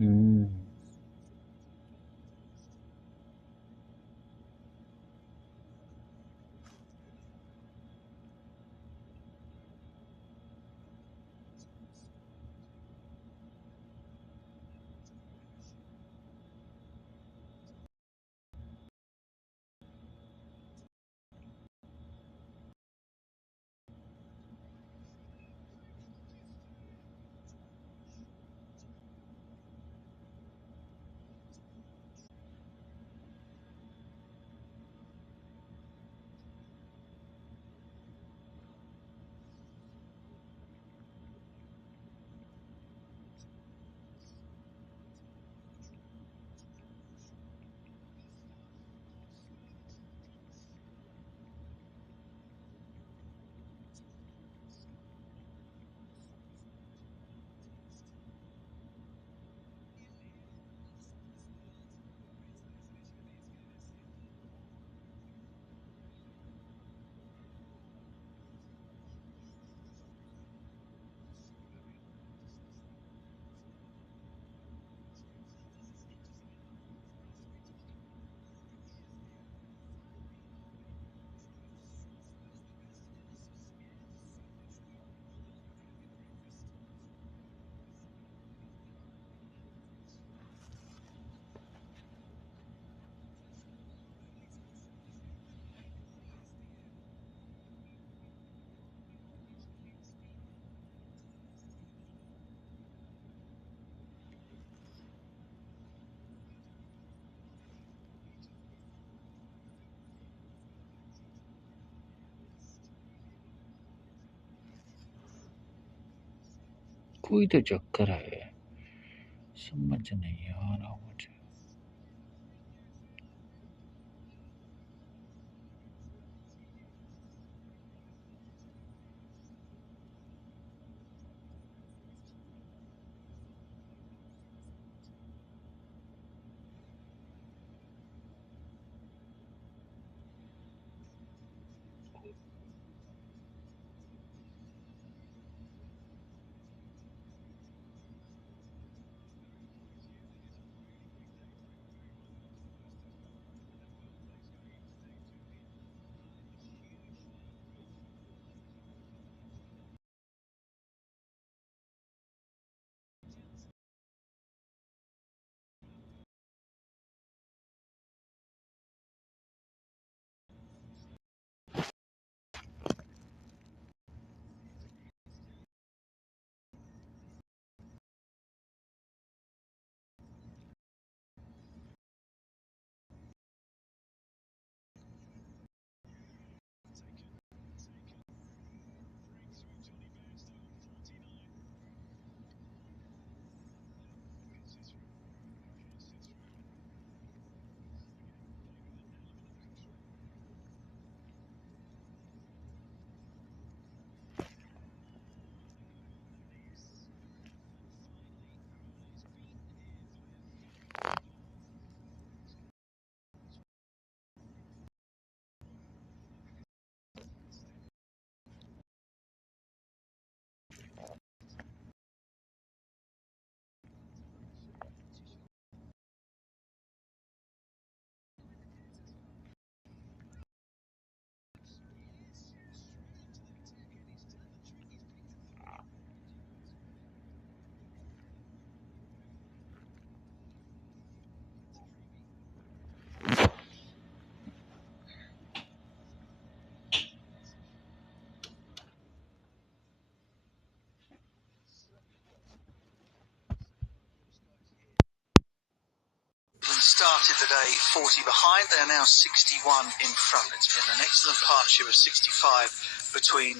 음. कोई तो चक्कर है, समझ नहीं आ रहा मुझे। Started the day 40 behind. They are now 61 in front. It's been an excellent partnership of 65 between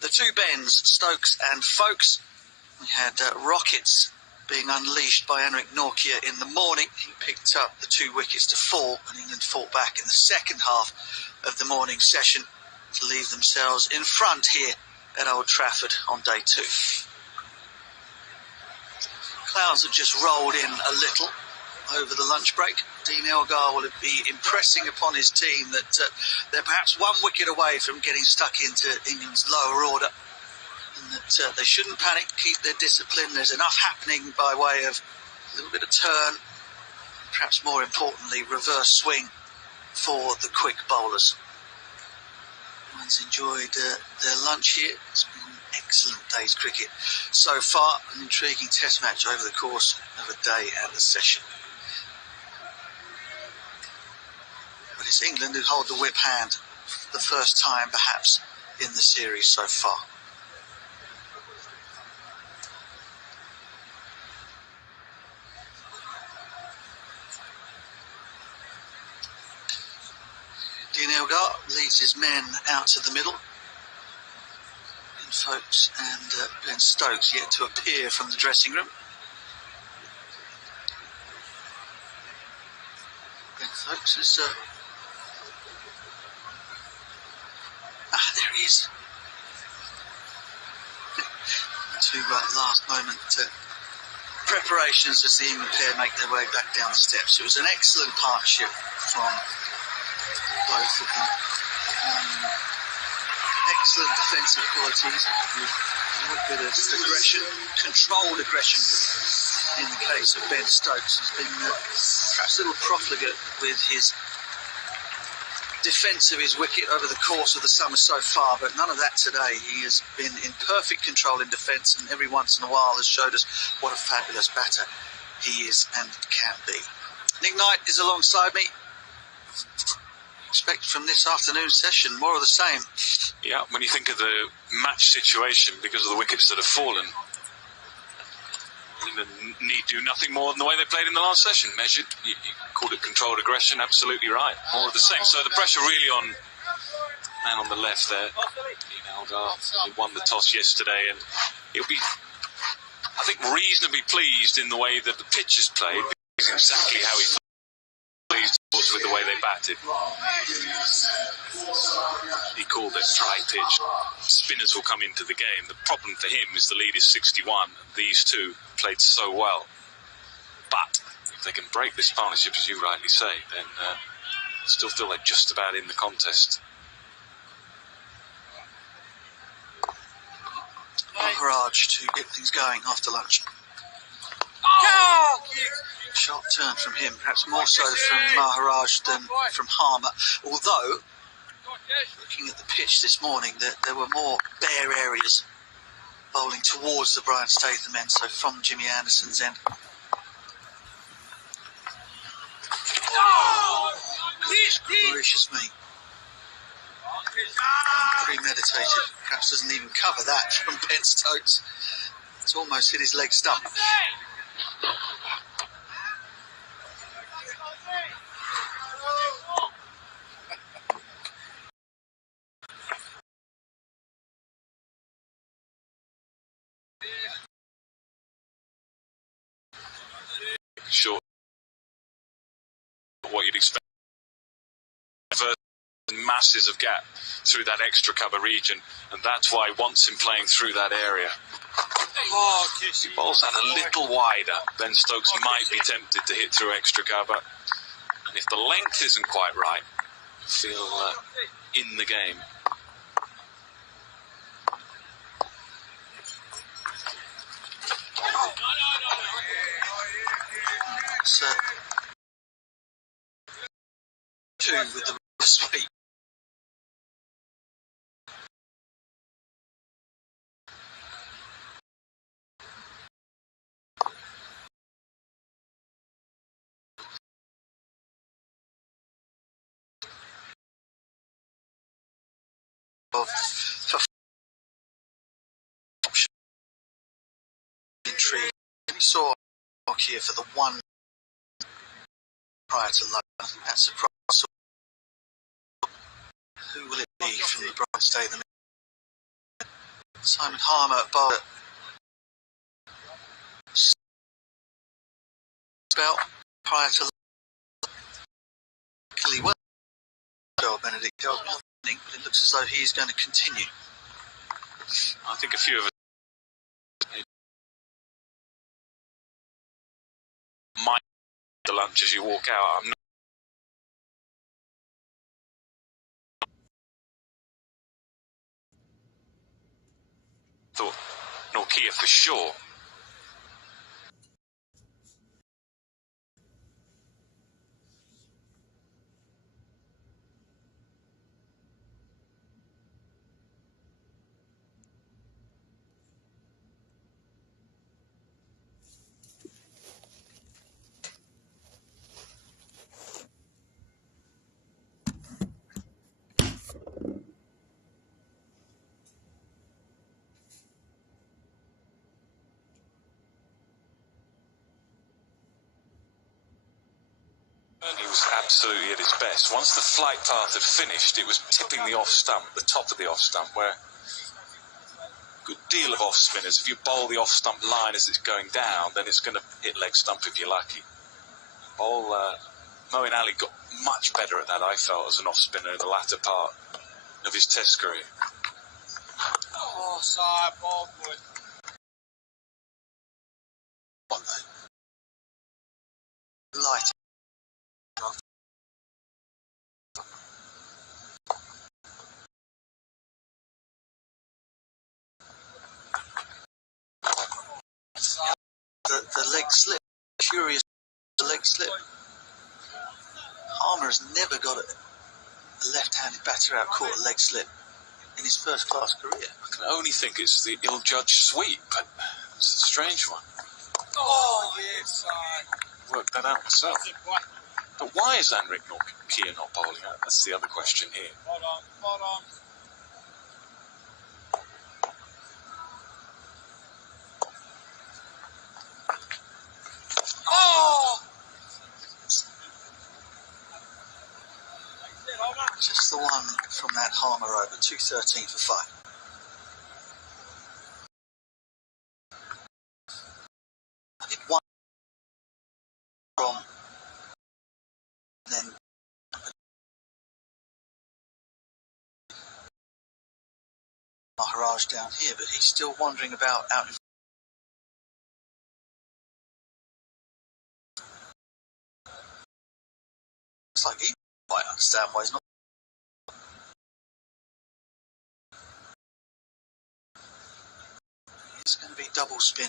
the two Bens, Stokes and Folkes. We had rockets being unleashed by Henrik Nortje in the morning. He picked up the 2 wickets to 4, and England fought back in the second half of the morning session to leave themselves in front here at Old Trafford on day 2. Clouds have just rolled in a little over the lunch break. Dean Elgar will be impressing upon his team that they're perhaps 1 wicket away from getting stuck into England's lower order, and that they shouldn't panic, keep their discipline. There's enough happening by way of A little bit of turn, perhaps more importantly, reverse swing for the quick bowlers. Everyone's enjoyed their lunch here. It's been an excellent day's cricket so far. An intriguing test match over the course of a day and a session. But it's England who hold the whip hand for the first time, perhaps, in the series so far. Dean Elgar leads his men out to the middle. Ben Stokes and Ben Stokes yet to appear from the dressing room. Ben Stokes is... there he is. Two last moment preparations as the England pair make their way back down the steps. It was an excellent partnership from both of them. Excellent defensive qualities with a little bit of aggression, controlled aggression in the case of Ben Stokes. He's been perhaps a little profligate with his defence of his wicket over the course of the summer so far, but none of that today. He has been in perfect control in defence, and every once in a while has showed us what a fabulous batter he is and can be. Nick Knight is alongside me. Expect from this afternoon's session more of the same. Yeah, when you think of the match situation, because of the wickets that have fallen, England need do nothing more than the way they played in the last session. Measured, you called it controlled aggression, absolutely right. More of the same. So the pressure really on man on the left there. Dean Elgar, he won the toss yesterday, and he'll be, I think, reasonably pleased in the way that the pitch is played. It's exactly how he pleased with the way they batted. He called it dry pitch. Spinners will come into the game. The problem for him is the lead is 61. These two played so well. But if they can break this partnership, as you rightly say, then I still feel they're just about in the contest. Maharaj to get things going after lunch. Sharp turn from him, perhaps more so from Maharaj than from Harmer, although looking at the pitch this morning, there were more bare areas bowling towards the Brian Statham end, so from Jimmy Anderson's end. Gracious me. Premeditated, perhaps doesn't even cover that from Ben Stokes. It's almost hit his leg stump. Sure, what you'd expect. Masses of gap through that extra cover region, and that's why he wants him playing through that area. He bowls that a little wider. Ben Stokes might be tempted to hit through extra cover, and if the length isn't quite right, feel in the game. It's two with the sweep. For option intrigue. We saw here for the one prior to London. I think that's a surprise. Who will it be from the Brian Statham? Simon Harmer bowled spell prior to London. Well, Benedict but it looks as though he's going to continue. I think a few of us might the lunch as you walk out. I'm not thought Norkia for sure. He was absolutely at his best. Once the flight path had finished, it was tipping the off stump, the top of the off stump, where a good deal of off spinners, if you bowl the off stump line as it's going down, then it's going to hit leg stump if you're lucky. Moeen Ali got much better at that, I felt, as an off spinner in the latter part of his Test career. Oh, side ball good. Light. The leg slip. Curious, the leg slip. Harmer has never got a left-handed batter out caught a leg slip in his first-class career. I can only think it's the ill-judged sweep, but it's a strange one. Oh, yes, Worked that out myself. But why is Anric Nokia not bowling out? That's the other question here. Hold on. Oh! Just the one from that Harmer over, 213 for 5. I did one from, and then Maharaj down here, but he's still wandering about out in. It's like he might understand why he's not. It's going to be double spin.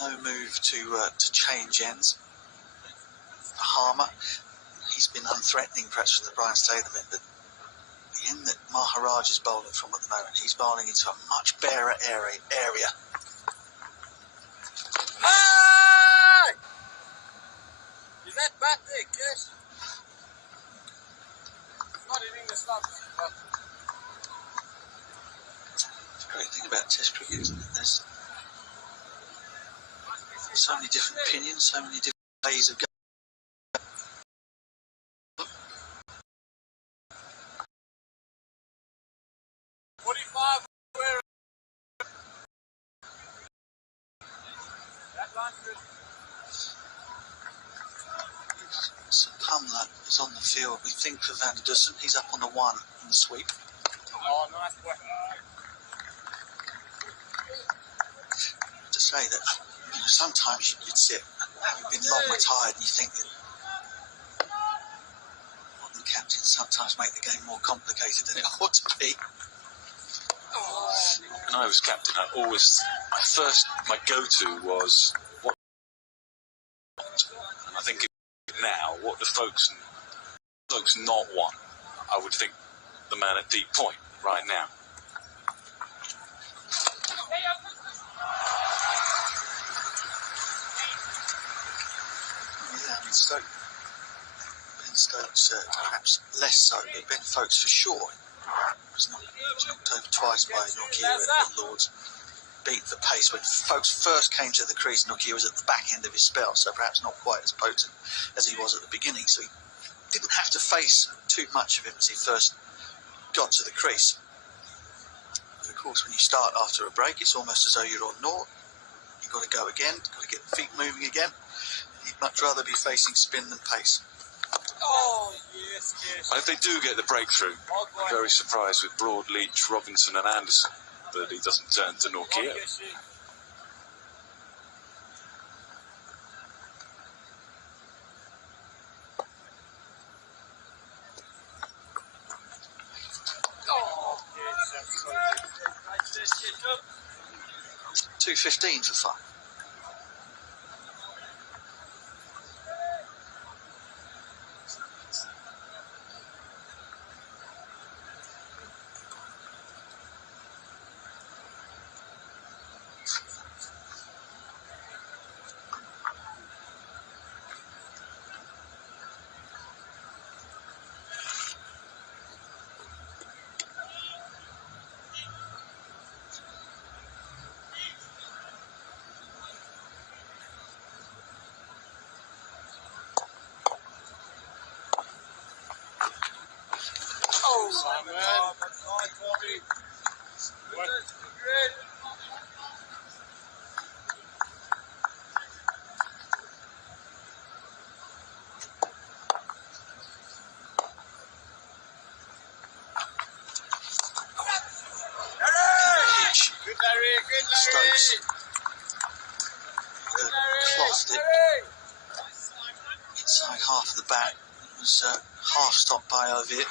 No move to change ends. Harmer, he's been unthreatening perhaps from the Brian Statham end, but the end that Maharaj is bowling from at the moment, he's bowling into a much barer area. Hey! Is that bat there, Kes? Not hitting the stump. The great thing about Test cricket, isn't it? There's so many different opinions, so many different ways of going. So Pumler is on the field. We think for Van der Dussen. He's up on the 1 in the sweep. Oh, nice boy. To say that, sometimes you'd sit, having been long retired, and you think that modern captains sometimes make the game more complicated than it ought to be. When I was captain, my go-to was what, and I think now, what the folks not want, I would think the man at deep point right now. Yeah, I mean, Ben Stokes perhaps less so, but Ben Folkes for sure was knocked over twice by Nokia at Lords. Beat the pace when Folkes first came to the crease. Nokia was at the back end of his spell, so perhaps not quite as potent as he was at the beginning. So he didn't have to face too much of him as he first got to the crease. But of course, when you start after a break, it's almost as though you're on naught. You've got to go again, got to get the feet moving again. He'd much rather be facing spin than pace. Oh, yes. And if they do get the breakthrough, I'm very surprised with Broad, Leach, Robinson and Anderson that he doesn't turn to Nokia. Oh, 215 for 5. half of the bat. It was half stopped by Ovitt.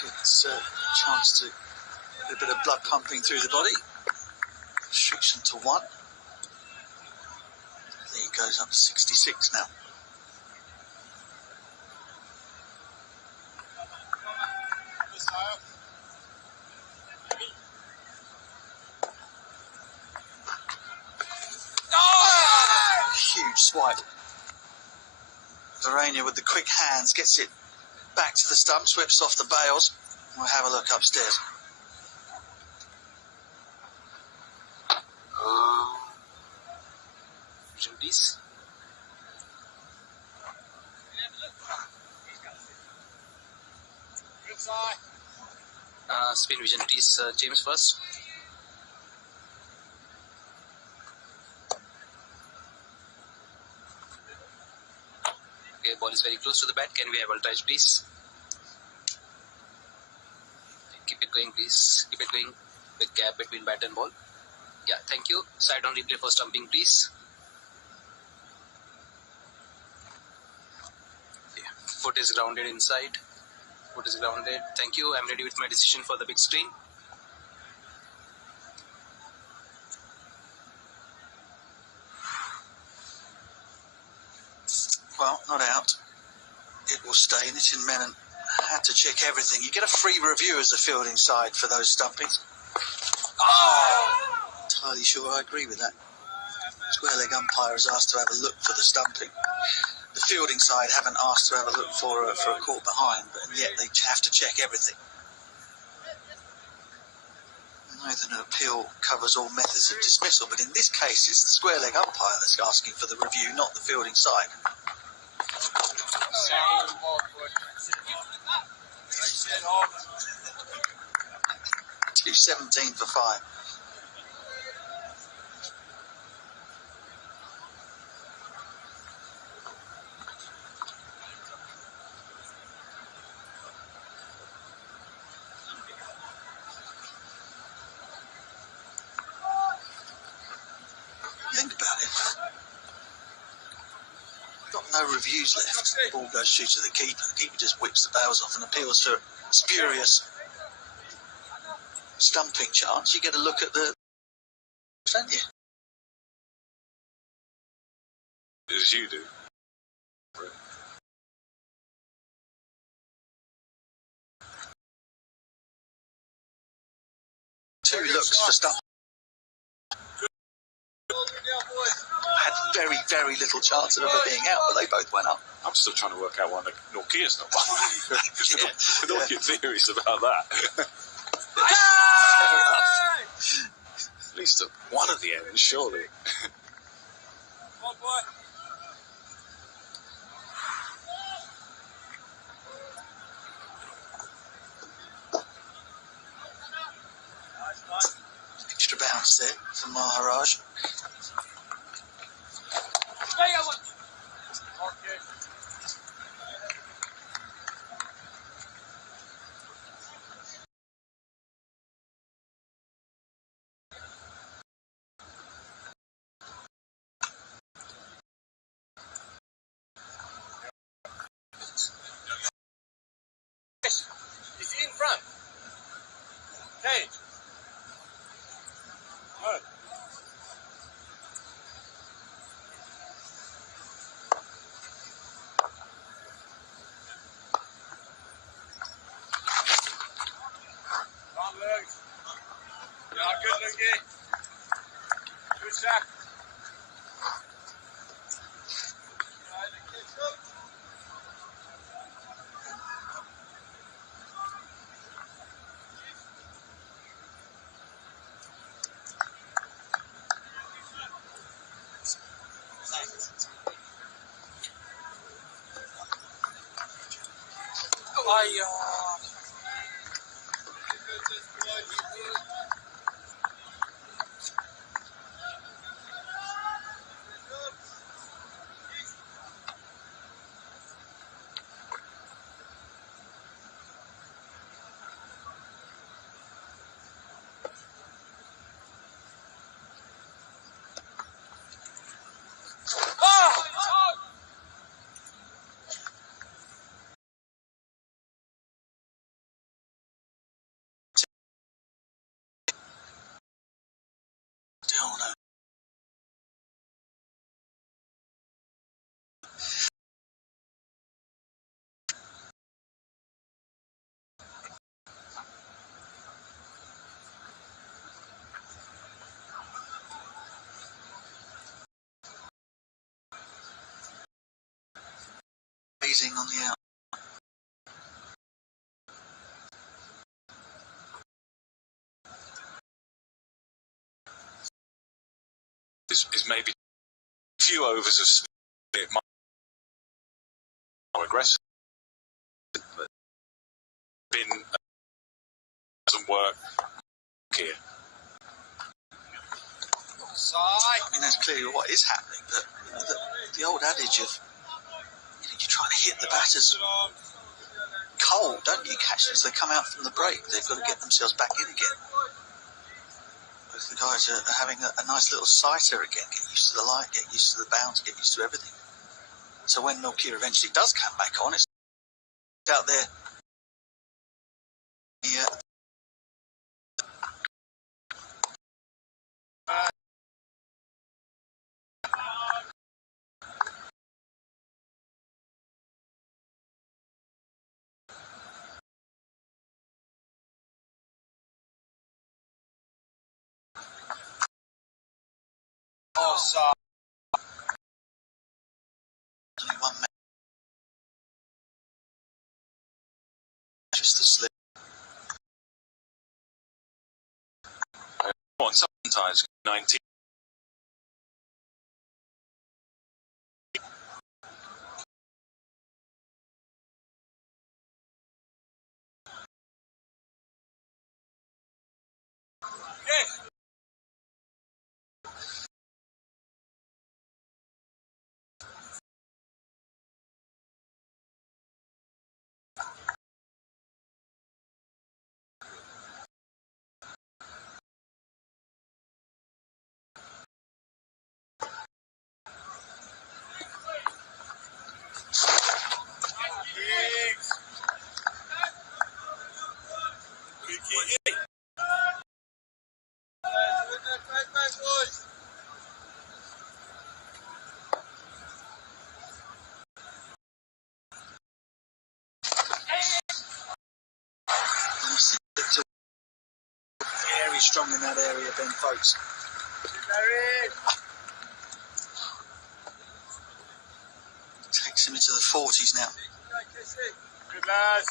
Gets a chance to get a bit of blood pumping through the body. Restriction to 1. Lead goes up to 66 now. Huge swipe. Lorena with the quick hands gets it back to the stumps, whips off the bails. We'll have a look upstairs. Vision please. Spin vision please, James first. Okay, ball is very close to the bat. Can we have ultra edge please? Keep it going please. Keep it going with gap between bat and ball. Yeah, thank you. Side on replay for stumping please. Yeah. Foot is grounded inside. Foot is grounded. Thank you. I'm ready with my decision for the big screen. Well, not out. It will stay. Nitin Menon had to check everything. You get a free review as a fielding side for those stumpings. Entirely sure I agree with that. Square leg umpire is asked to have a look for the stumping. The fielding side haven't asked to have a look for a caught behind, but yet they have to check everything. I know that an appeal covers all methods of dismissal, but in this case it's the square leg umpire that's asking for the review, not the fielding side. 2:17 for 5. Think about it. Got no reviews left. The ball goes through to the keeper. The keeper just whips the bails off and appeals for spurious stumping chance. You get a look at the, don't you? As you do. Two looks for stumping. Had very, very little chance of ever being out, but they both went up. I'm still trying to work out why Norkia's not won. With all your theories about that. At least at one of the ends, surely. Extra bounce there for Maharaj. Is he in front? Hey. Oh. Long legs. Yeah, good looking. Good shot. grazing on the out. Is maybe a few overs of spin more aggressive, but spin doesn't work here. I mean, that's clearly what is happening. But the old adage of you're trying to hit the batters cold, don't you? Catch them as they come out from the break. They've got to get themselves back in again. Both the guys are having a nice little sighter again. Get used to the light, get used to the bounce, get used to everything. So when Milkir eventually does come back on, it's out there. Yeah. Only one man just to slip. Sometimes 19. Very strong in that area, Ben Folks. Takes him into the 40s now. Good lads.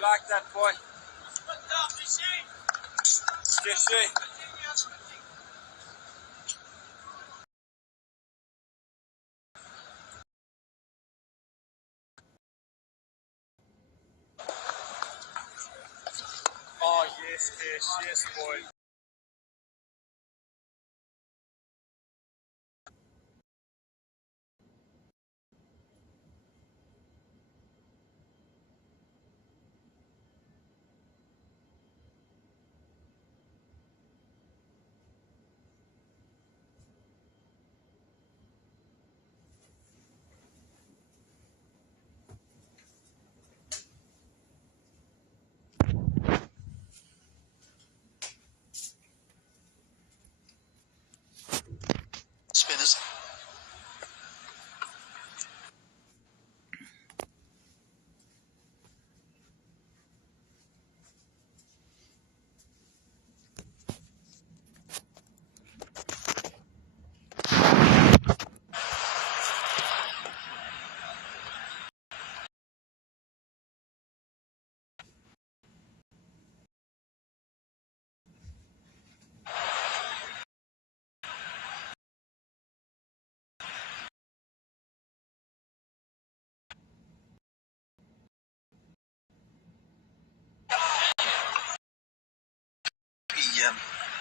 Like that boy. Jesse. Oh, yes, boy. Spinners.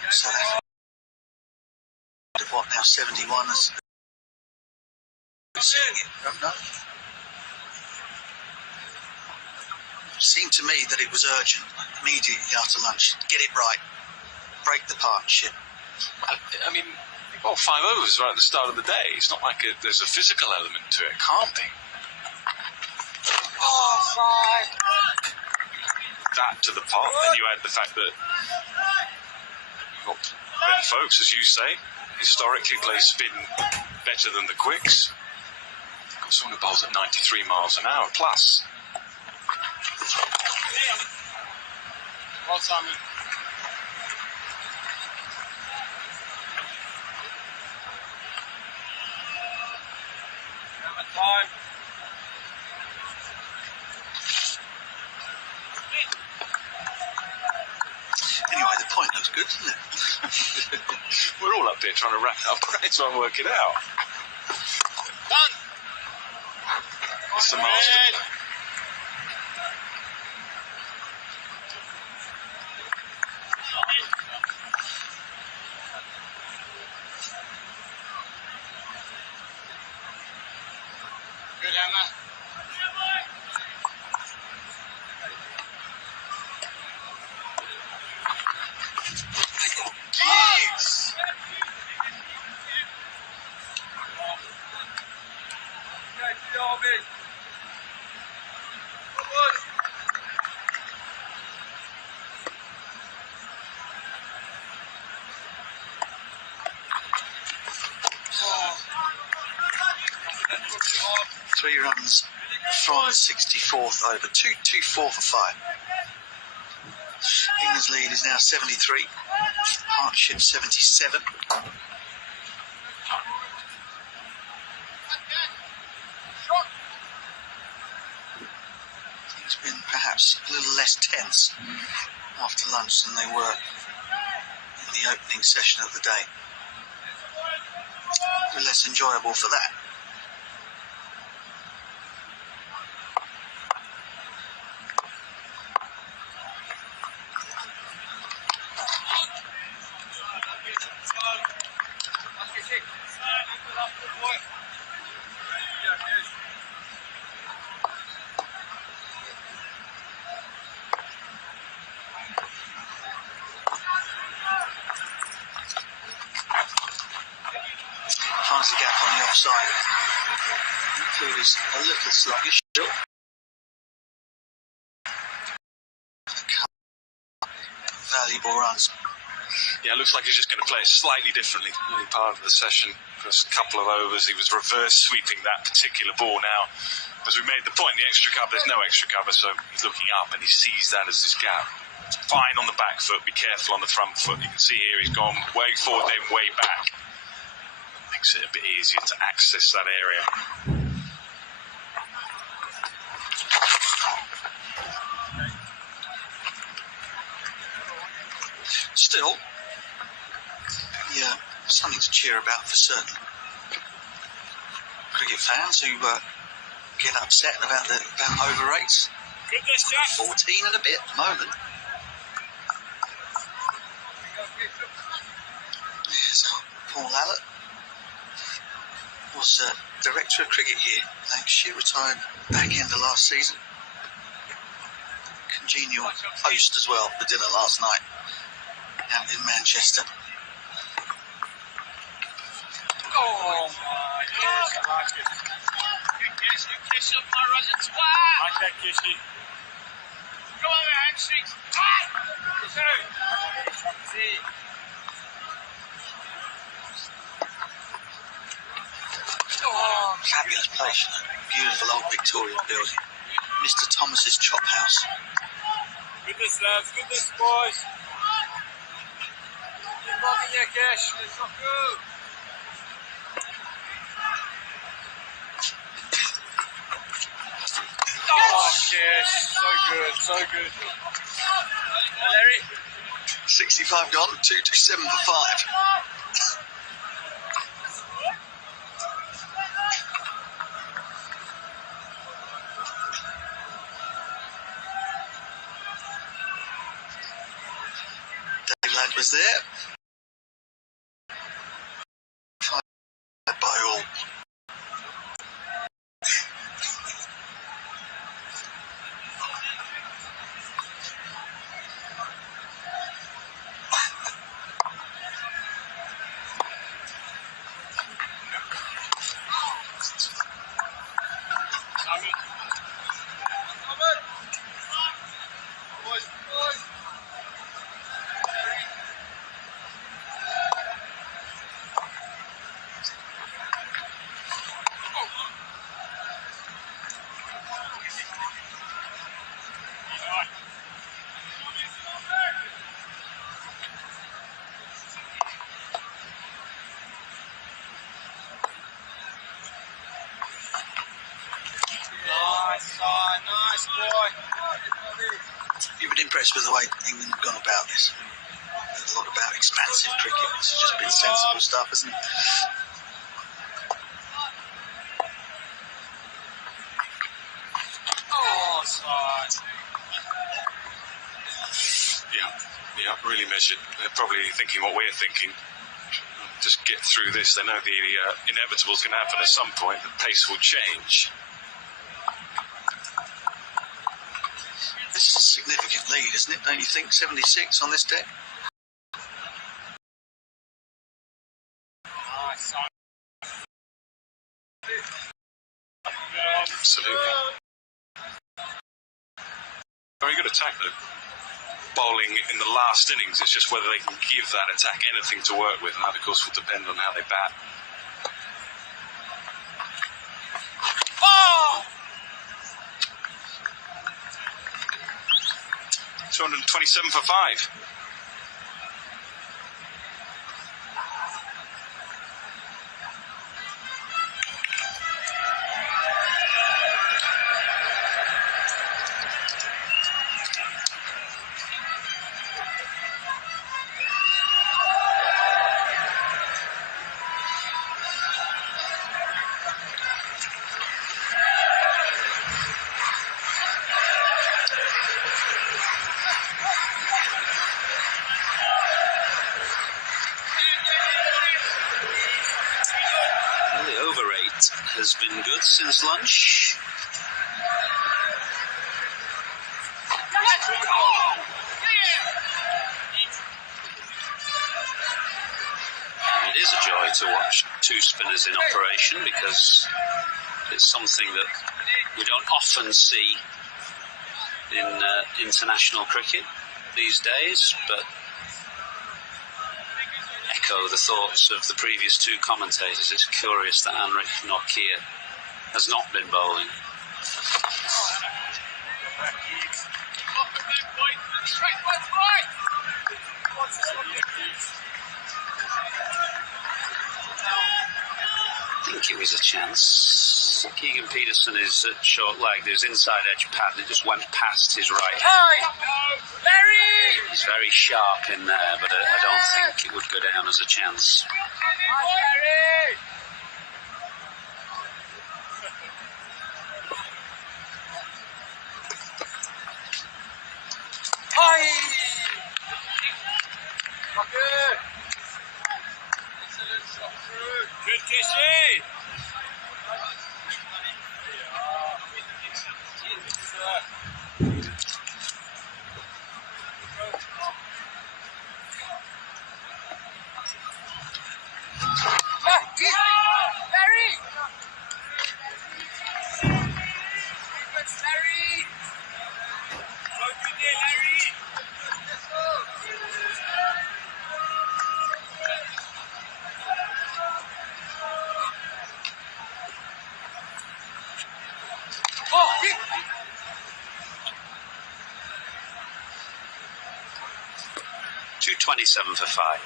South Africa, what now, 71 as seeing it, don't know. It seemed to me that it was urgent, immediately after lunch. Get it right. Break the partnership. I mean, they got 5 overs right at the start of the day. It's not like there's a physical element to it. Can't be. Oh, fine. That to the pot, then you add the fact that you've got Ben Folks, as you say, historically plays spin better than the quicks. Got someone who bowls at 93 miles an hour plus. Well, Simon. Time. Anyway, the point looks good, doesn't it? We're all up there trying to wrap up, trying to work it out. Done. It's the master. Good, Emma. Jeez! Three runs from the 64th over. 2-2-4 for 5. England's lead is now 73. Partnership 77. Things have been perhaps a little less tense after lunch than they were in the opening session of the day. They're less enjoyable for that. Finds the gap on the offside. Food is a little sluggish still. Valuable runs. Yeah, it looks like he's just going to play it slightly differently. Early part of the session, first couple of overs, he was reverse sweeping that particular ball. Now, as we made the point, the extra cover, there's no extra cover, so he's looking up and he sees that as his gap. Fine on the back foot, be careful on the front foot. You can see here he's gone way forward, then way back. Makes it a bit easier to access that area. Still, yeah, something to cheer about for certain cricket fans who get upset about over rates. Good this, Jack. 14 and a bit at the moment. There's Paul Allott. Was director of cricket here, Lancashire, retired back end of last season. Congenial host as well for dinner last night out in Manchester. Oh, my goodness, I like it. You kiss up my Roger twat. Like that, Kissy. Come on, man, hamstrings. See. Oh, fabulous place, you know. Beautiful old Victorian building. Mr. Thomas's Chop House. Goodness, lads. Goodness, boys. Keep rocking your cash. Let's not go. Oh, yes. So good. So good. Hey, Larry. 65 gone, 2-7 for 5. Dave Ladd was there. By all. You've been impressed with the way England have gone about this. There's a lot about expansive cricket. This has just been sensible stuff, hasn't it? Yeah, really measured. They're probably thinking what we're thinking. Just get through this. They know the inevitable is going to happen at some point. The pace will change. This is a significant lead, isn't it? Don't you think? 76 on this deck. Absolutely. Very good attack, though. Bowling in the last innings, it's just whether they can give that attack anything to work with, and that, of course, will depend on how they bat. Oh! 227 for 5. Well, the over 8 has been good since lunch. It is a joy to watch two spinners in operation because it's something that we don't often see in international cricket these days, but echo the thoughts of the previous two commentators. It's curious that Anrich Nortje has not been bowling. I think it was a chance. Keegan Peterson is at short leg. There's inside edge pad that just went past his right. He's very sharp in there, but I don't think it would go down as a chance. Good kissy! .227 for 5.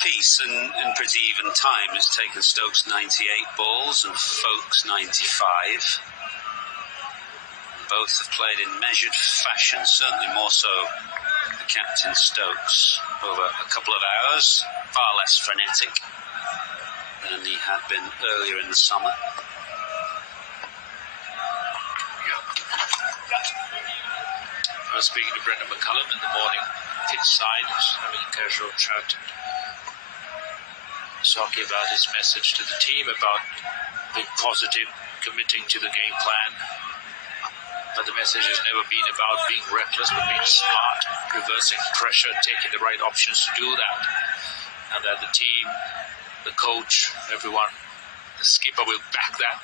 Apiece and in pretty even time. It's taken Stokes 98 balls and Folkes 95. Both have played in measured fashion, certainly more so the captain Stokes, over a couple of hours, far less frenetic than he had been earlier in the summer. I was speaking to Brendan McCullum in the morning, pitch side, having a casual chat, talking about his message to the team about being positive, committing to the game plan. But the message has never been about being reckless, but being smart, reversing pressure, taking the right options to do that. And that the team, the coach, everyone, the skipper will back that.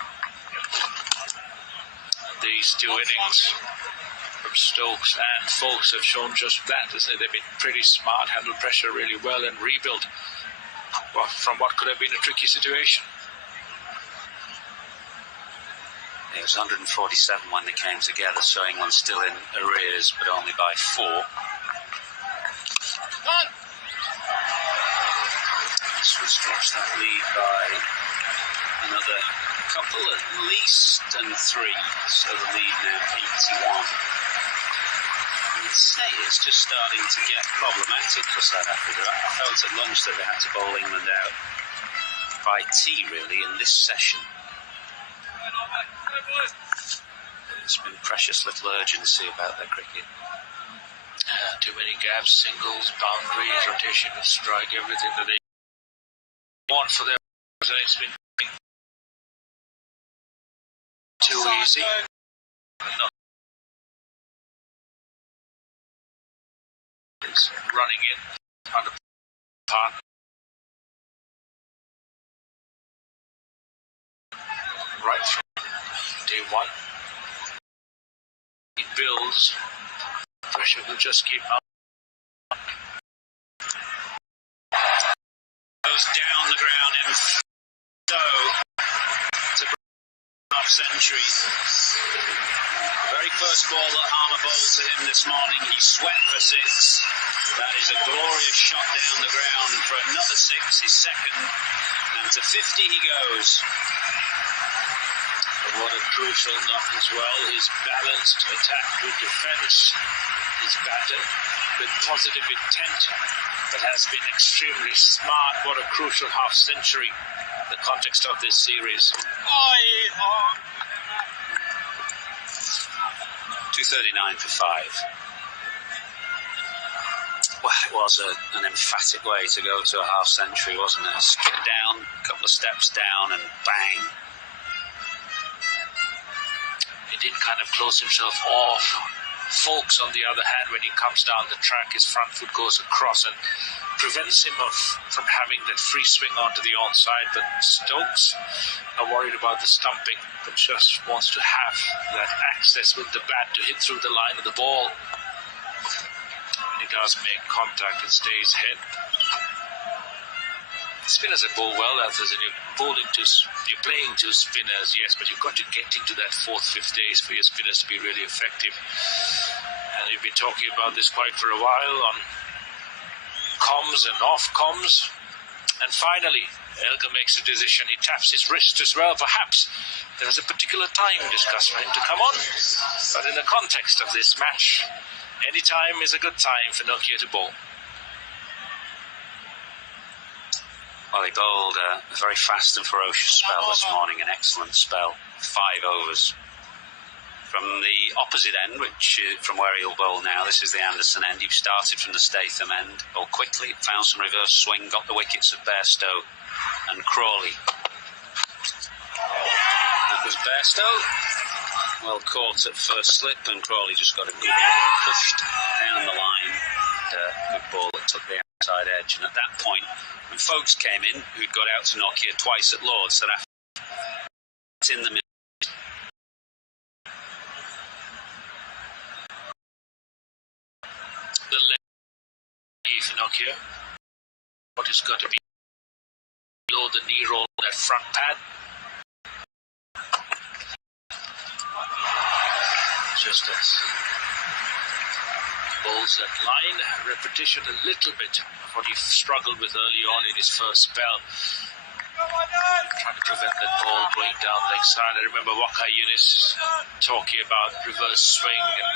These two innings from Stokes and Folkes have shown just that. They've been pretty smart, handled pressure really well, and rebuilt from what could have been a tricky situation. It was 147 when they came together, so England still in arrears, but only by 4. This will stretch that lead by another couple at least, and 3. So the lead now 81. I'd say it's just starting to get problematic for South Africa. I felt at lunch that they had to bowl England out by tea, really, in this session. There's been precious little urgency about their cricket. Too many gaps, singles, boundaries, rotation of strike, everything that they want for their and it's been too easy. Not it's running in under part. Right from day one. It builds. Pressure will just keep up. Goes down the ground and so to half century. The very first ball that Harmer bowled to him this morning, he swept for 6. That is a glorious shot down the ground for another 6, his second, and to 50 he goes. And what a crucial knock as well. His balanced attack with defence. His batter with positive intent, but has been extremely smart. What a crucial half century in the context of this series. 239 for 5. Well, it was an emphatic way to go to a half century, wasn't it? Skip down, a couple of steps down, and bang. He did kind of close himself off. Folks, on the other hand, when he comes down the track, his front foot goes across and prevents him from having that free swing onto the onside. But Stokes, not worried about the stumping, but just wants to have that access with the bat to hit through the line of the ball. When he does make contact, it stays head. Spinners that bowl well, and you're playing to spinners, yes, but you've got to get into that 4th, 5th days for your spinners to be really effective. And you've been talking about this quite for a while on comms and off comms. And finally, Elgar makes a decision. He taps his wrist as well. Perhaps there's a particular time discussed for him to come on. But in the context of this match, any time is a good time for Nokia to bowl. Well, he bowled a very fast and ferocious spell this morning, an excellent spell, 5 overs. From the opposite end, which from where he'll bowl now, this is the Anderson end. He started from the Statham end, bowled quickly, found some reverse swing, got the wickets of Bairstow and Crawley. That was Bairstow, well caught at first slip, and Crawley just got a good ball, pushed down the line, good ball that took the outside edge. And at that point, when Folks came in, who'd got out to Nokia twice at Lords, South Africa in the middle. The leg for Nokia. What has got to be below the knee roll, that front pad. Just as bowls that line, repetition a little bit of what he struggled with early on in his first spell. Trying to prevent that ball going down leg side. I remember Waqar Younis talking about reverse swing and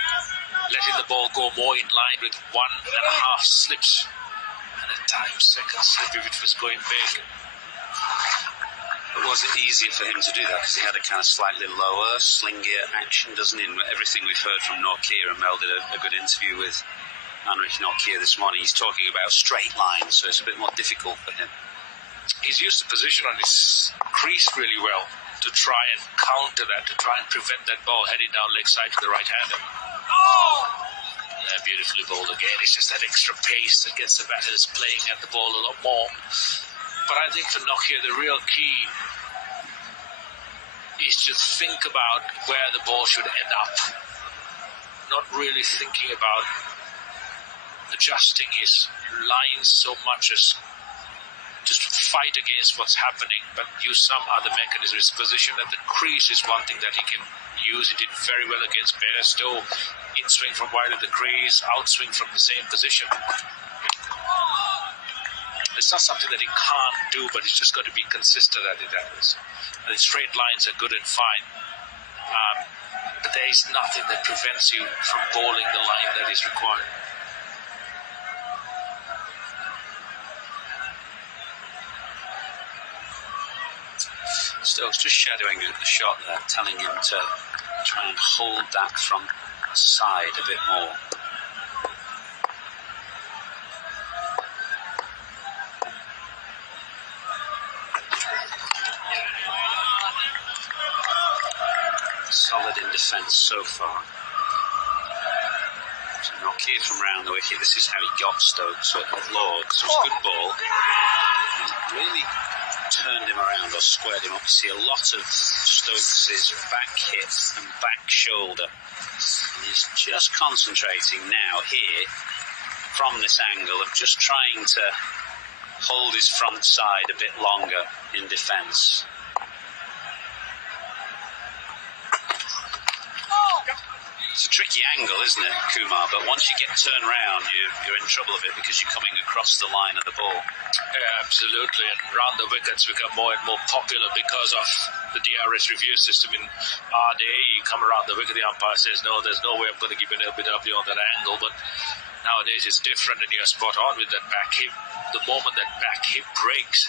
letting the ball go more in line with 1.5 slips, and at times second slip if it was going big. But was it easier for him to do that? Because he had a kind of slightly lower, slingier action, doesn't he? And everything we've heard from Nokia, and Mel did a good interview with Heinrich Nokia this morning. He's talking about straight lines, so it's a bit more difficult for him. He's used the position on his crease really well to try and counter that, to try and prevent that ball heading down leg side to the right-hander. Beautifully bowled again. It's just that extra pace that gets the batters playing at the ball a lot more. But I think for Nokia, the real key is to think about where the ball should end up. Not really thinking about adjusting his lines so much as just fight against what's happening, but use some other mechanism. His position at the crease is one thing that he can use. He did very well against Bairstow. In swing from wide of the crease, outswing from the same position. It's not something that he can't do, but he's just got to be consistent at it. And the straight lines are good and fine. But there is nothing that prevents you from bowling the line that is required. Stokes just shadowing the shot there, telling him to try and hold that front side a bit more. Solid in defence so far. So Nokia from round the wicket. This is how he got Stokes at Lords. So it's a good ball. Really turned him around or squared him up. You see a lot of Stokes' back hip and back shoulder. And he's just concentrating now here from this angle of just trying to hold his front side a bit longer in defence. It's a tricky angle, isn't it, Kumar? But once you get turned round, you're in trouble a bit because you're coming across the line of the ball. Yeah, absolutely. And round the wickets become more and more popular because of the DRS review system. In our day, you come around the wicket, the umpire says, no, there's no way I'm going to give you an LBW on that angle. But nowadays it's different and you're spot on with that back hip. The moment that back hip breaks,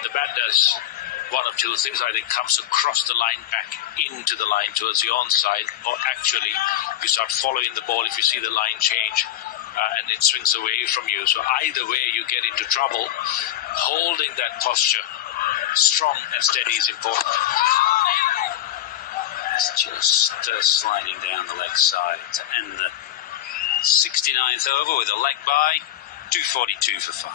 the bat does one of two things. Either comes across the line back into the line towards the onside, or actually you start following the ball if you see the line change and it swings away from you. So either way you get into trouble. Holding that posture strong and steady is important. It's just sliding down the leg side to end the 69th over with a leg by. 242 for 5.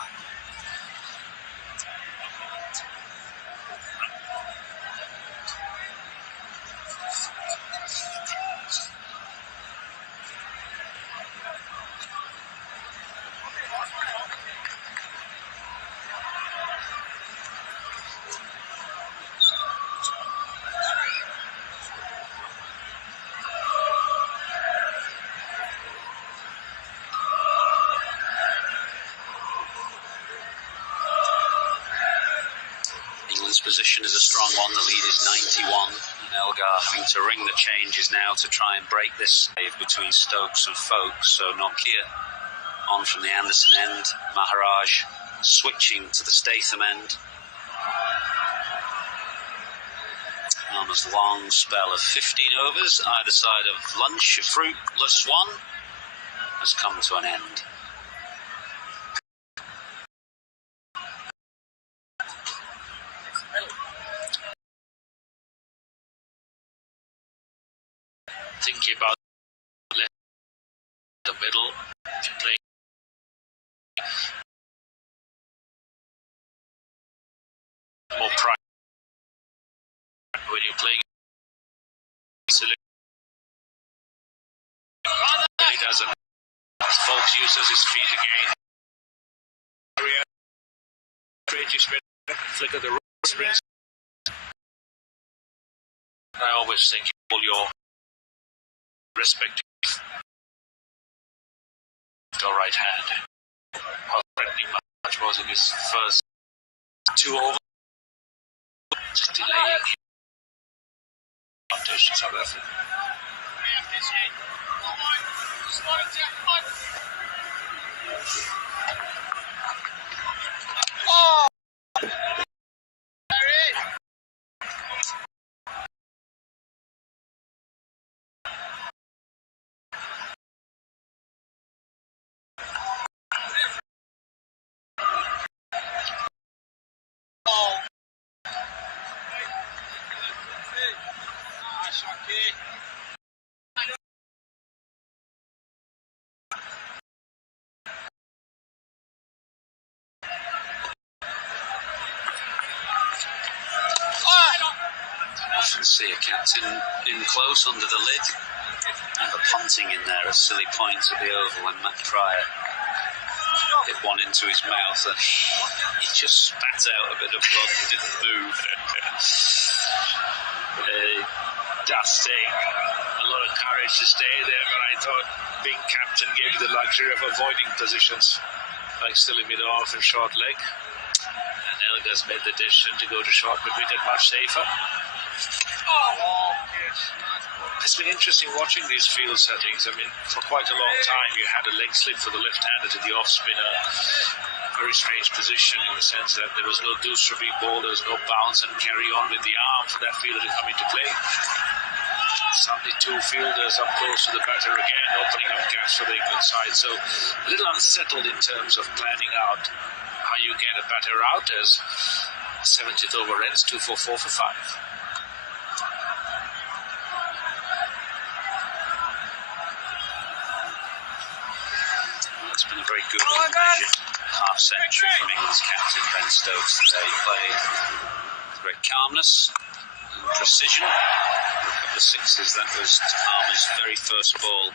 England's position is a strong one. The lead is 91. And Elgar having to ring the changes now to try and break this save between Stokes and Folkes. So Nokia on from the Anderson end. Maharaj switching to the Statham end. Almost long spell of 15 overs either side of lunch. A fruitless one has come to an end. Thinking about the middle, playing more pride when you're playing. He doesn't. Folkes uses his feet again. Great spin, flick of the wrist. I always think all your respective or right hand. How threatening much was in his first 2 overs. Just delaying to South Africa. Oh! Often see a captain in close under the lid and the punting in there at silly points of the oval when Matt Pryor hit one into his mouth and he just spat out a bit of blood and didn't move. Dusting, a lot of courage to stay there, but I thought being captain gave you the luxury of avoiding positions. like still in mid-off and short leg. And Elga's made the decision to go to short mid-wicket much safer. It's been interesting watching these field settings. I mean, for quite a long time you had a leg slip for the left-hander to the off-spinner. Very strange position in the sense that there was no deuce for being bowled, there was no bounce and carry on with the arm for that fielder to come into play. Suddenly two fielders up close to the batter again, opening up gas for the England side. So a little unsettled in terms of planning out how you get a batter out as 70th over ends 2 for 4 for 5. It's been a very good measured half century from England's captain Ben Stokes today. He played with great calmness and precision. A couple of sixes, that was Tahama's very first ball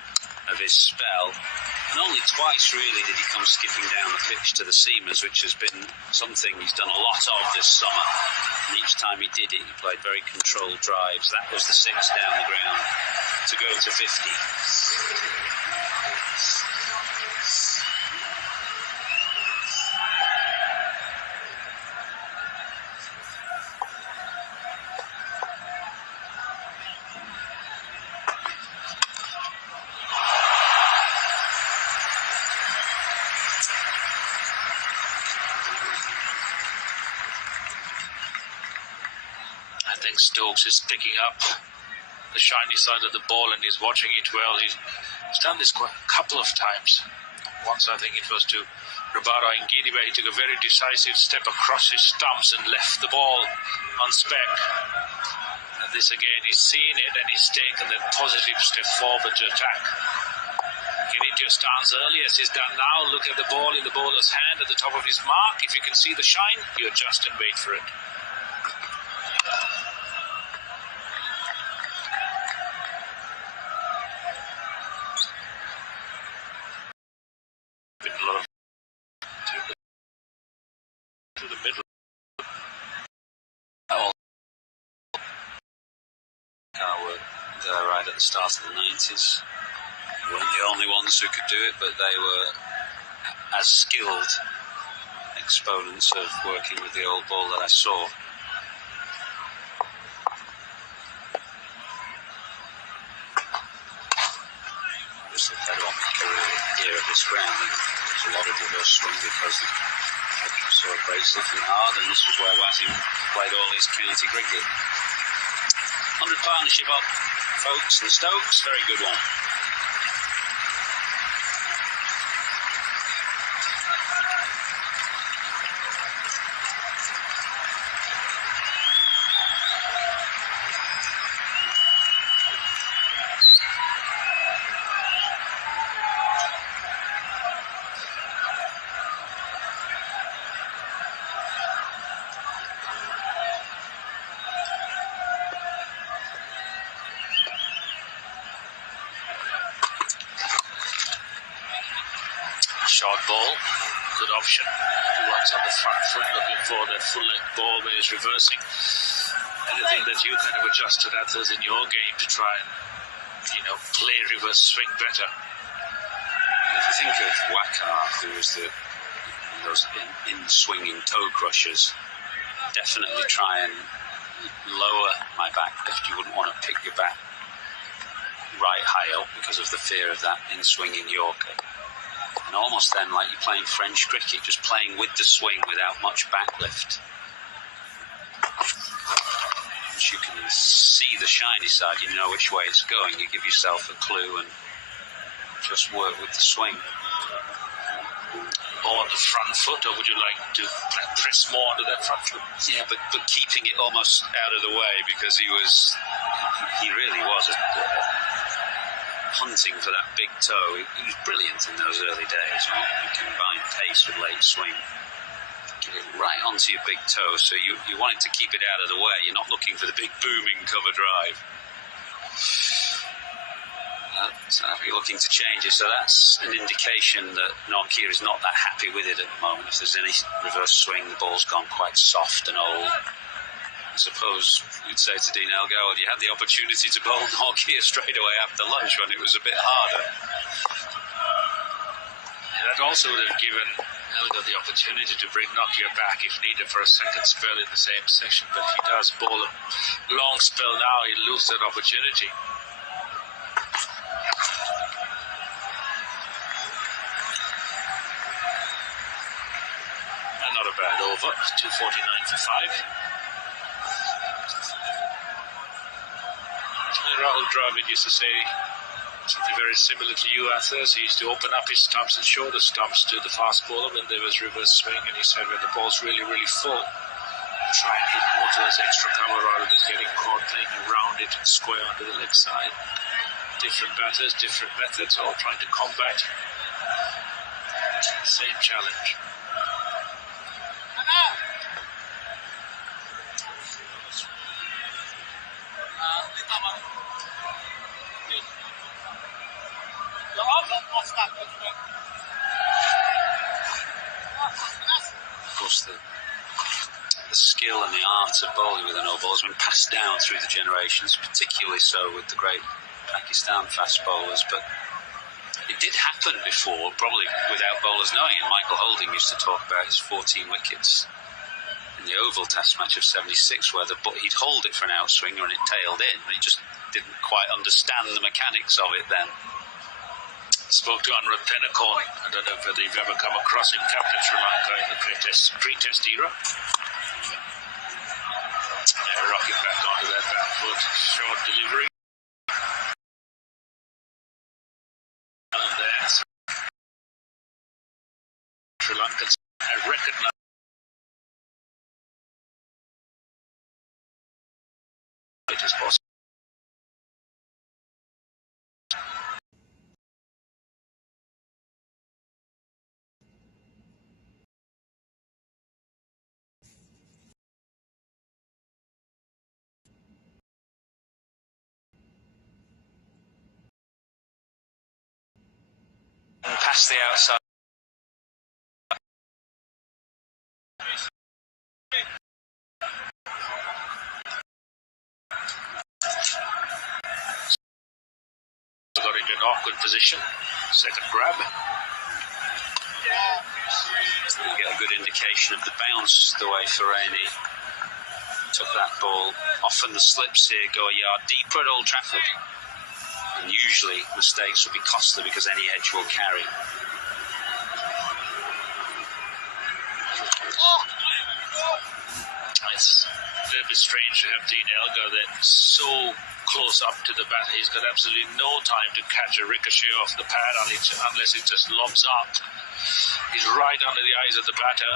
of his spell. And only twice really did he come skipping down the pitch to the seamers, which has been something he's done a lot of this summer. And each time he did it, he played very controlled drives. That was the six down the ground to go to 50. I think Stokes is picking up the shiny side of the ball and he's watching it well. He's done this quite a couple of times. Once I think it was to Rabada Ngidi, where he took a very decisive step across his stumps and left the ball on spec. And this again, he's seen it and he's taken that positive step forward to attack. Get into your stance early as he's done now. Look at the ball in the bowler's hand at the top of his mark. If you can see the shine, you adjust and wait for it. To the middle. Were there right at the start of the 90s. They weren't the only ones who could do it, but they were as skilled exponents of working with the old ball that I saw. Obviously, I don't want my career here at this ground. There's a lot of reverse swing because it's so abrasive and hard, and this was where Wasim played all his county cricket. 100 partnership up, folks, and Stokes, very good one. Short ball, good option. He runs on the front foot looking for that full leg ball when he's reversing. Anything that you kind of adjust to that is in your game to try and, play reverse swing better. If you think of Wakar, who was those in-swinging toe crushers, definitely try and lower my back lift. You wouldn't want to pick your back right high up because of the fear of that in-swinging Yorker. And almost then like you're playing French cricket, just playing with the swing without much backlift. Once you can see the shiny side, you know which way it's going, you give yourself a clue and just work with the swing. Or on the front foot, or would you like to press more onto that front foot? Yeah, but keeping it almost out of the way because he really was hunting for that big toe. He was brilliant in those early days. You combine pace with late swing. Get it right onto your big toe, so you wanted to keep it out of the way. You're not looking for the big booming cover drive. You're looking to change it, so that's an indication that Nortje is not that happy with it at the moment. If there's any reverse swing, the ball's gone quite soft and old. I suppose you'd say to Dean Elgar, well, you had the opportunity to bowl Nortje straight away after lunch when it was a bit harder. Yeah, that also would have given Helga the opportunity to bring Nokia back if needed for a second spell in the same session. But if he does bowl a long spell now, he'll lose that opportunity. And not a bad over, 249 for 5. Rahul Dravid used to say something very similar to you, Athers. He used to open up his stumps and shorter stumps to the fast bowler when there was reverse swing, and he said when the ball's really, really full, try and hit more towards extra cover rather than getting caught playing around it and square onto the leg side. Different batters, different methods, all trying to combat the same challenge. Of course, the skill and the art of bowling with a no ball has been passed down through the generations, particularly so with the great Pakistan fast bowlers. But it did happen before, probably without bowlers knowing it. Michael Holding used to talk about his 14 wickets in the Oval Test match of 76, where he'd hold it for an outswinger and it tailed in. He just didn't quite understand the mechanics of it then. Spoke to Anurag Tenakorn. I don't know whether you've ever come across him, captain Sri Lanka in the pre-test era. Rocket back onto that back foot, short delivery. And there, Sri Lankans have recognised it as possible. Past the outside. Got into an awkward position. Second grab. You get a good indication of the bounce the way Ferengi took that ball. Often the slips here go a yard deeper at Old Trafford. And usually mistakes will be costly because any edge will carry. It's a little bit strange to have Dean Elgar then so close up to the batter. He's got absolutely no time to catch a ricochet off the pad unless it just lobs up. He's right under the eyes of the batter.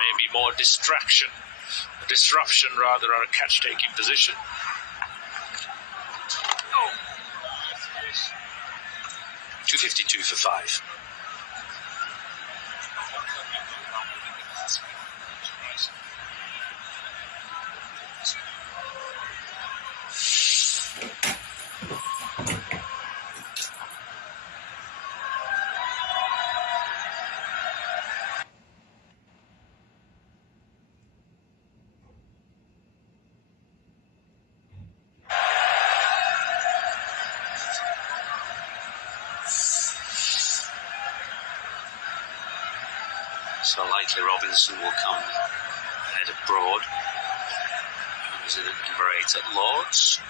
Maybe more disruption rather, or a catch-taking position. 252 for 5. So likely Robinson will come ahead of Broad, who was in number 8 at Lords.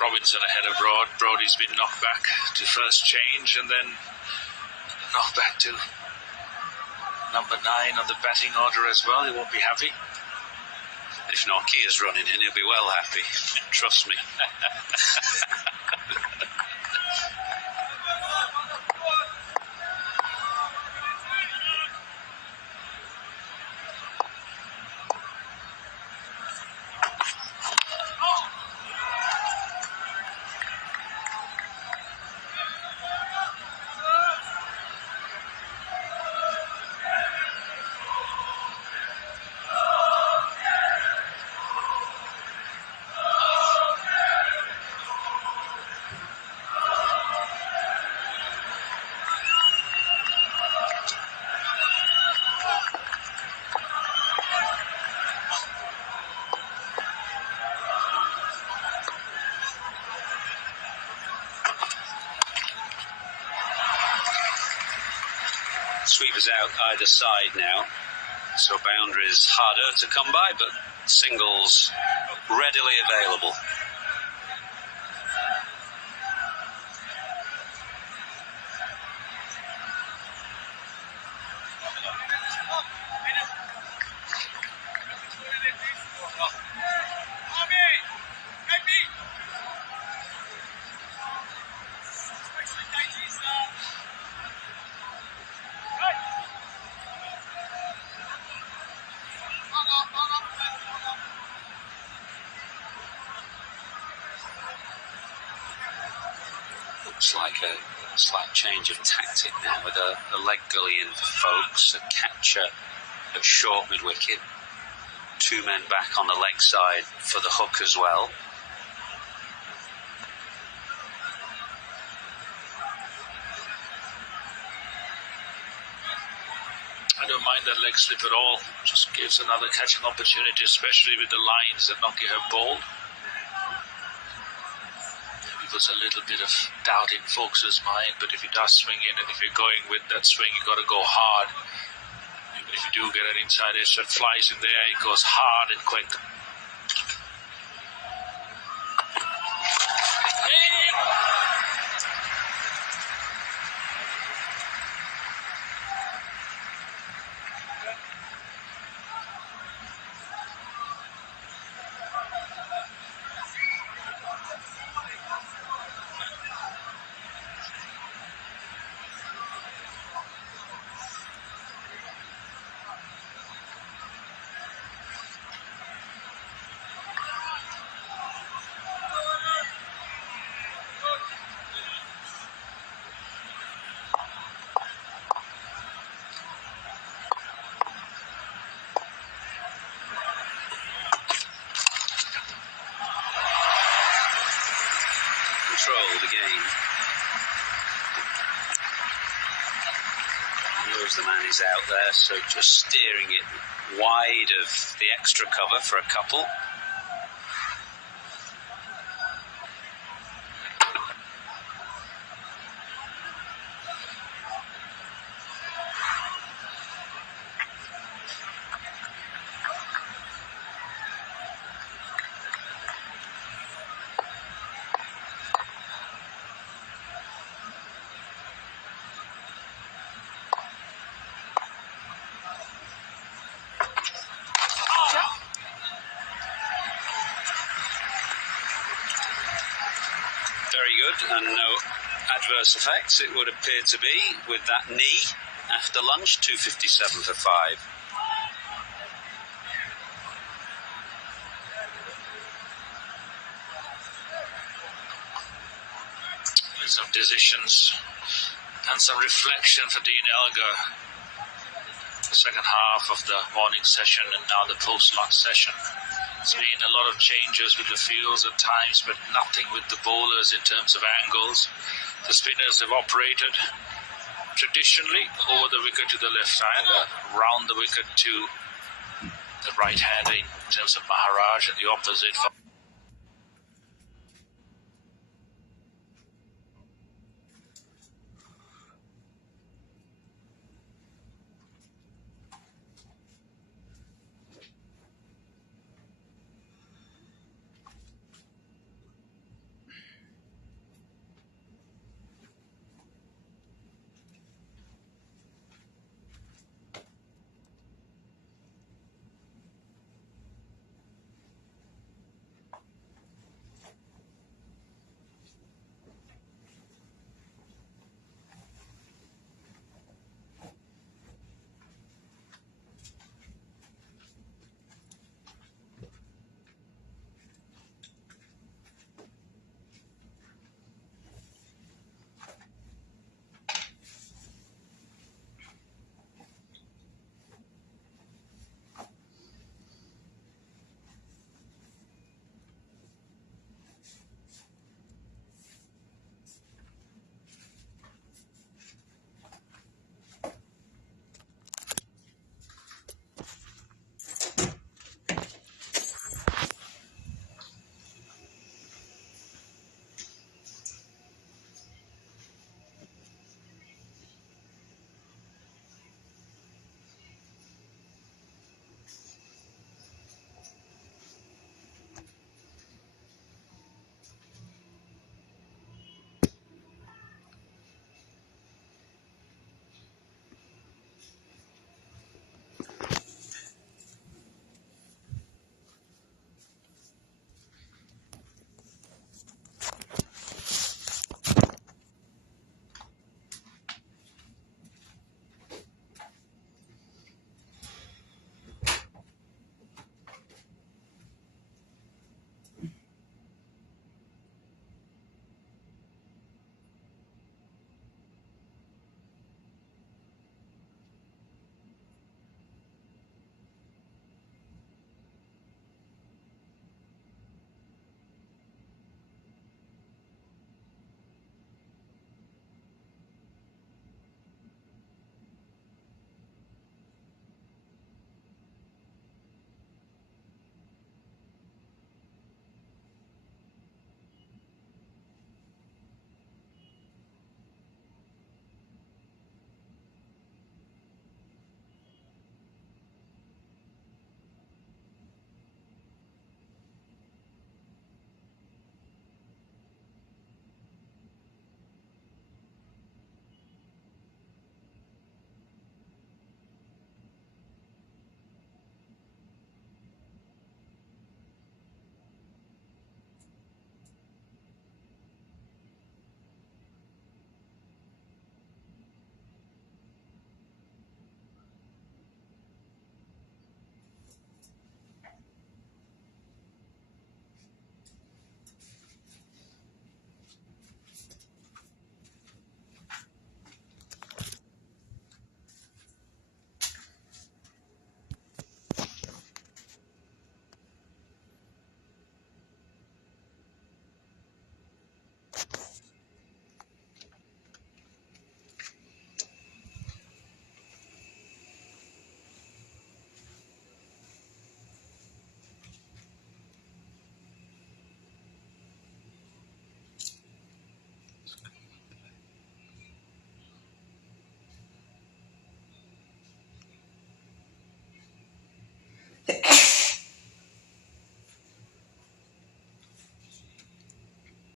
Robinson ahead of Broad. Brody's been knocked back to first change and then knocked back to number 9 of the batting order as well. He won't be happy. If Nokia's running in, he'll be well happy. Trust me. Sweepers out either side now, so boundaries harder to come by, but singles readily available. Looks like a slight change of tactic now with a leg gully in for Folks, a catcher at short mid-wicket, 2 men back on the leg side for the hook as well. I don't mind that leg slip at all. Just gives another catching opportunity, especially with the lines that Nokia have bowled. There's a little bit of doubt in Folks' mind, but if he does swing in, and if you're going with that swing, you've got to go hard. Even if you do get an inside edge that flies in there, it goes hard and quick. Control the game. Knows the man is out there, so just steering it wide of the extra cover for a couple. Very good, and no adverse effects, it would appear to be, with that knee after lunch. 2:57 for 5. With some decisions and some reflection for Dean Elgar. The second half of the morning session and now the post-lunch session. It's been a lot of changes with the fields at times, but nothing with the bowlers in terms of angles. The spinners have operated traditionally over the wicket to the left-hander, round the wicket to the right-hander in terms of Maharaj, and the opposite for